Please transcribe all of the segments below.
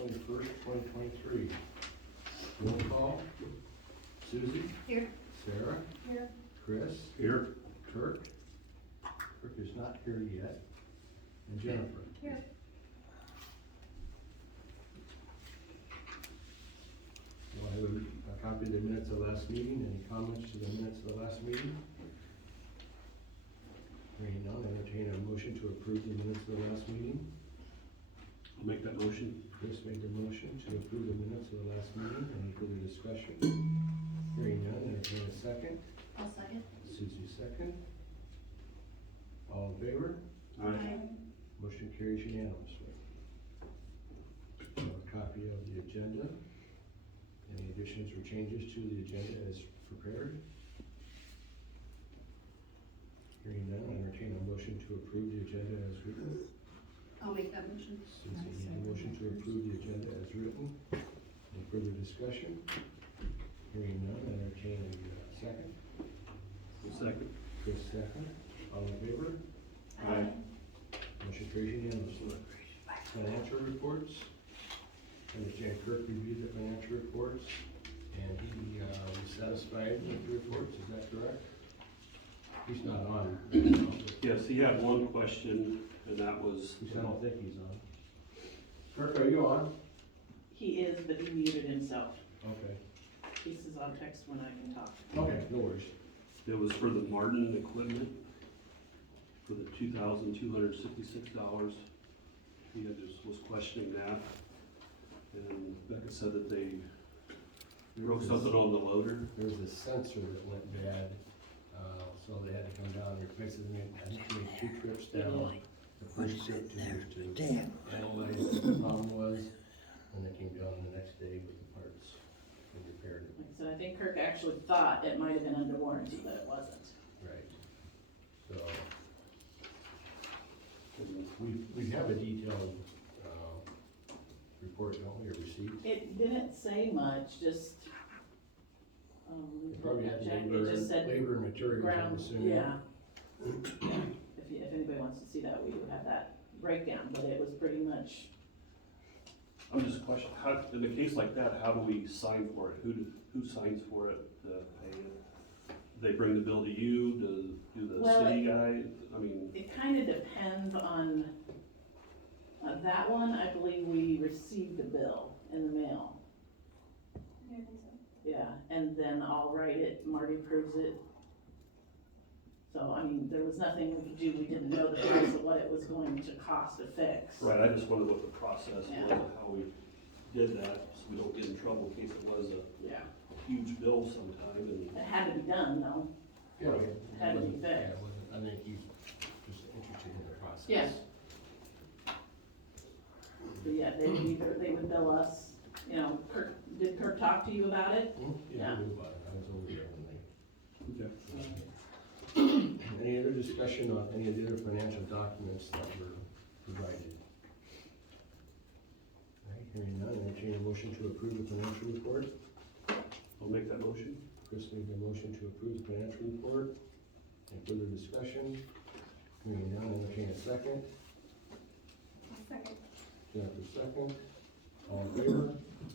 21st, 2023. Roll call. Susie? Here. Sarah? Here. Chris? Here. Kirk? Kirk is not here yet. And Jennifer? Here. Do I have a copy of the minutes of the last meeting? Any comments to the minutes of the last meeting? Hearing none, entertain a motion to approve the minutes of the last meeting. I'll make that motion. Chris made the motion to approve the minutes of the last meeting. Any further discussion? Hearing none, entertain a second. I'll second. Susie second. All in favor? Motion carries unanimously. I have a copy of the agenda. Any additions or changes to the agenda as prepared? Hearing none, I entertain a motion to approve the agenda as written. I'll make that motion. Susie made a motion to approve the agenda as written. Any further discussion? Hearing none, I entertain a second. Second. Chris second. All in favor? Aye. Motion carries unanimously. Financial reports. I understand Kirk reviewed the financial reports and he was satisfied with the reports, is that correct? He's not on. Yes, he had one question, and that was, I don't think he's on. Kirk, are you on? He is, but he muted himself. Okay. He says I'll text when I can talk. Okay, no worries. it was for the Martin equipment for the $2,266. He had just was questioning that. And Becca said that they broke something on the loader. There was a sensor that went bad, so they had to come down and replace it. I think they made 2 trips down. The first trip to analyze what the problem was, and they came down the next day with the parts and repaired it. Like I said, I think Kirk actually thought it might have been under warranty, but it wasn't. Right. So, we have a detailed, report, don't we, or receipt? It didn't say much, just, It probably had check. labor, It just said labor and materials, I'm ground, assuming. yeah. If anybody wants to see that, we do have that breakdown, but it was pretty much, I'm just questioning, how, in a case like that, how do we sign for it? Who signs for it to pay it? They bring the bill to you, do the Well, city guy? I mean, it kind of depends on, that one, I believe we received the bill in the mail. Yeah, I think so. Yeah, and then I'll write it, Marty approves it. So, I mean, there was nothing we could do, we didn't know the price of what it was going to cost to fix. right, I just wondered what the process was, Yeah. and how we did that, so we don't get in trouble in case it was a Yeah. huge bill sometime, and It had to be done, though. Yeah, Had to be yeah, it fixed. wasn't, I think he's just interested in the process. Yes. But yeah, they would bill us, you know, did Kirk talk to you about it? Yeah, I Yeah. knew about it, I was over there when they. okay. Any other discussion on any of the other financial documents that were provided? All right, hearing none, entertain a motion to approve the financial report. I'll make that motion. Chris made the motion to approve the financial report. Any further discussion? Hearing none, entertain a second. I'll second. Jennifer second. All in favor?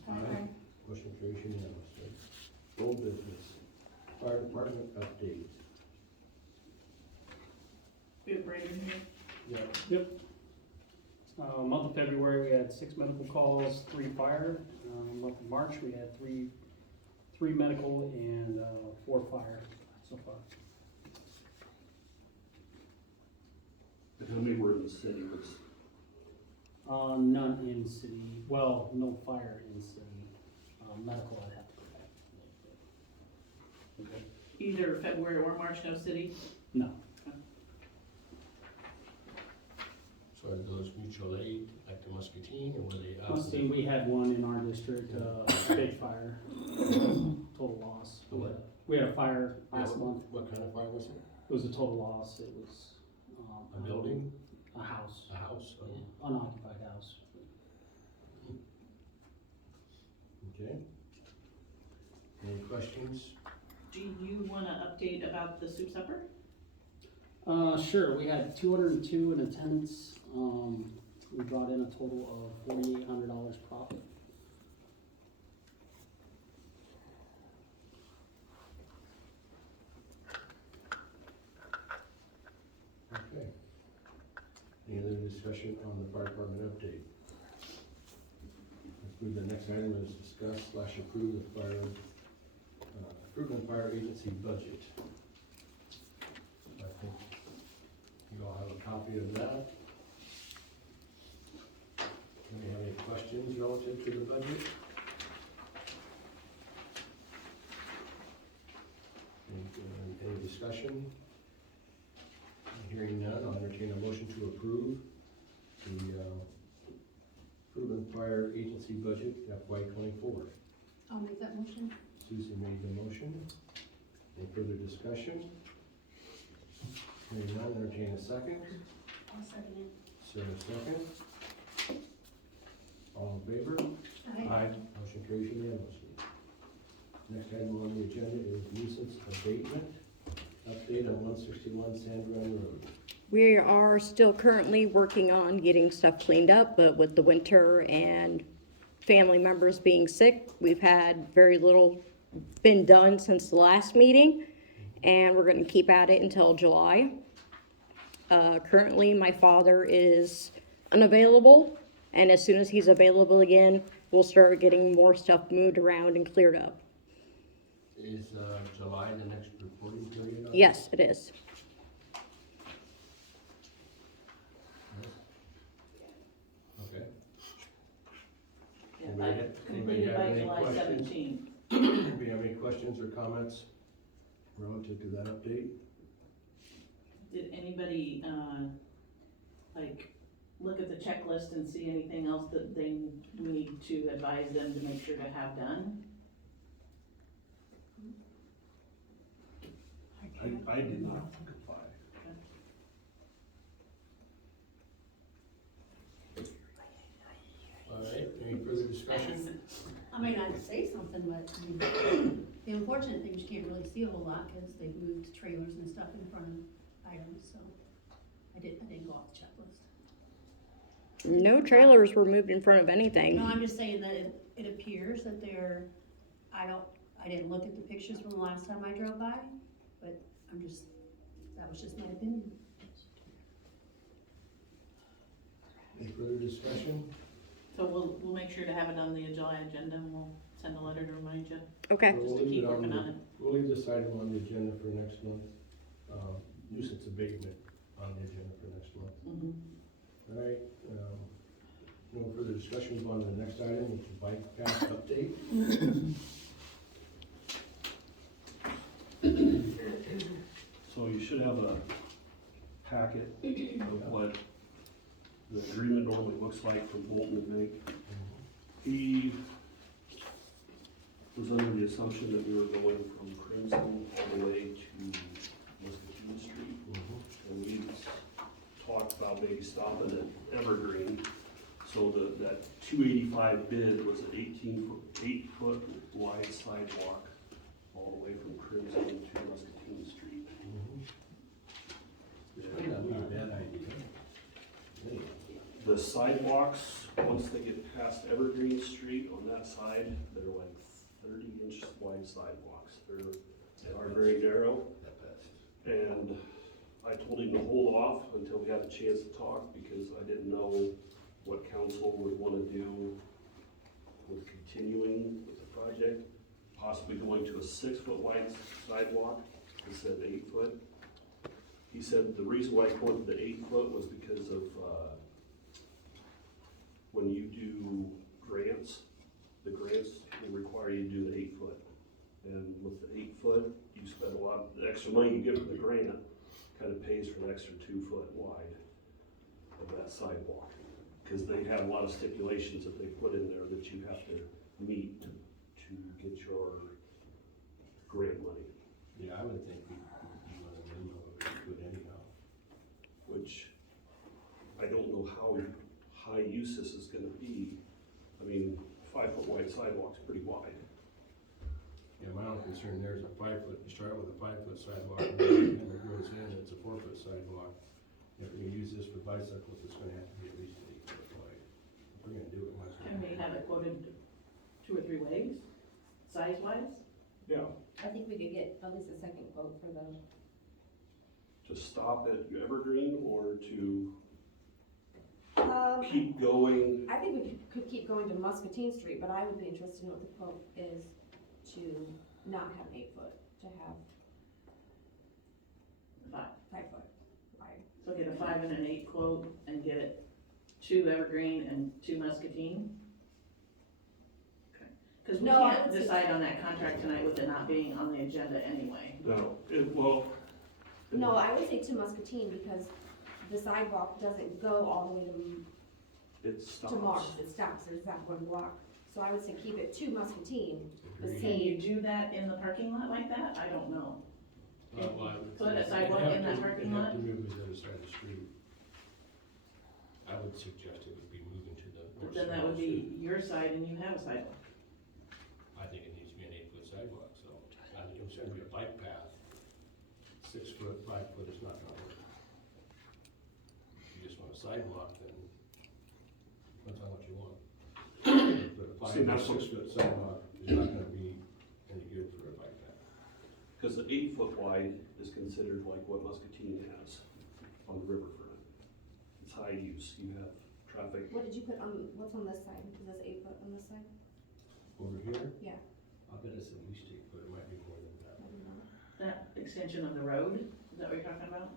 Aye. Motion carries unanimously. Old business. Fire department update. We have Brandon here. Yeah. Month of February, we had 6 medical calls, 3 fire. Month of March, we had three medical and 4 fire so far. And how many were in the city? Was, None in city, well, no fire in city. Medical, I'd have to go back. okay. Either February or March, no city? No, So are those mutual aid, like the Muscatine, or were they out? Mustang, we had one in our district, big fire, total loss. We had a fire last month, What kind of fire was it? it was a total loss, it was. A building? A house, A house? Oh, unoccupied house. okay. Any questions? Do you wanna update about the soup supper? Sure, we had 202 in attendance, we brought in a total of $4,800 profit Any discussion on the fire department update? Let's move to the next item is discuss / approve the fire agency budget. I think you all have a copy of that. Do you have any questions relative to the budget? Any discussion? Hearing none, I'll entertain a motion to approve the proven fire agency budget FY '24. I'll make that motion. Susie made the motion. Any further discussion? Hearing none, entertain a second. I'll second it. Sarah, second. All in favor? Aye. Motion carries unanimously. Next item on the agenda is nuisance abatement. Update on 161 Sand Run Road. We are still currently working on getting stuff cleaned up, but with the winter and family members being sick, we've had very little been done since the last meeting, and we're gonna keep at it until July. Currently, my father is unavailable, and as soon as he's available again, we'll start getting more stuff moved around and cleared up. Is July the next reporting period? Yes, it is. Okay. Yeah, Anybody I have- completed anybody by have any July questions? 17th. Anybody have any questions or comments relative to that update? Did anybody, like, look at the checklist and see anything else that we need to advise them to make sure to have done? I did not comply. All right, any further discussion? I mean, I'd say something, but I mean, the unfortunate thing is you can't really see a whole lot because they've moved trailers and stuff in front of items, so I didn't go off the checklist. No trailers were moved in front of anything. No, I'm just saying that it appears that they're, I didn't look at the pictures from the last time I drove by, but that was just my opinion. Any further discussion? So we'll make sure to have it on the July agenda and we'll send a letter to remind you, Okay. We'll just to leave keep it working on it. We'll leave this item on the agenda for next month. Nuisance abatement on the agenda for next month. Mhm. All right, no further discussion, move on to the next item, which is bike path update. So you should have a packet of what the agreement normally looks like from Bolton and Mink. He was under the assumption that we were going from Crimson all the way to Muscatine Street. And we talked about maybe stopping at Evergreen. So that 285 bid was an 8-foot wide sidewalk all the way from Crimson to Muscatine Street. Which may not be a bad idea. Anyway, The sidewalks, once they get past Evergreen Street on that side, they're like 30-inch wide sidewalks. They are very narrow, that best. and I told him to hold off until we had a chance to talk, because I didn't know what council would want to do with continuing with the project, possibly going to a 6-foot wide sidewalk instead of 8 foot. He said the reason why I quoted the 8 foot was because of, when you do grants, the grants will require you to do the 8 foot. And with the 8 foot, you spend a lot, the extra money you get from the grant kind of pays for the extra 2 foot wide of that sidewalk. Because they have a lot of stipulations that they put in there that you have to meet to get your grant money, Yeah, I would think we want to minimum of it anyhow. which I don't know how high use this is gonna be. I mean, 5-foot wide sidewalk's pretty wide. Yeah, my only concern there is a 5-foot, you start with a 5-foot sidewalk, and then it goes in, it's a 4-foot sidewalk. If we use this for bicycles, it's gonna have to be at least 8 foot wide. If we're gonna do it, might as well. Can we have it quoted 2 or 3 ways, size-wise? Yeah. I think we could get at least a second quote for the, To stop at Evergreen or to keep going? I think we could keep going to Muscatine Street, but I would be interested in what the quote is to not have 8 foot, to have 5 foot wide. So get a 5 and an 8 quote and get it 2 Evergreen and 2 Muscatine? Okay. Cause we No, I can't would say- decide on that contract tonight with it not being on the agenda anyway. No, well. No, I would say to Muscatine because the sidewalk doesn't go all the way It stops. to Mars, it stops, there's that one block. So I would say keep it to Muscatine, but Agreed. Can you see, do that in the parking lot like that? I don't know. Well, I would- Put a they'd sidewalk have in that to- parking they'd lot? have to move to the other side of the street. I would suggest it would be moving to the But north then side that of would the street. be your side and you have a sidewalk. I think it needs to be an 8-foot sidewalk, so I think it's gonna be a bike path. 6 foot, 5 foot is not gonna work. If you just want a sidewalk, then depends on what you want. But a 5 See, or that's what- 6 foot sidewalk is not gonna be any good for a bike path. Cause the 8 foot wide is considered like what Muscatine has on the riverfront. It's high use, you have traffic. what did you put on, what's on this side? Is this 8 foot on this side? Over here? Yeah. I bet it's at least 8 foot, it might be more than that. Maybe not. That extension of the road, is that what you're talking about?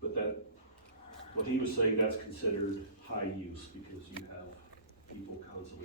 But that, what he was saying, that's considered high use because you have people constantly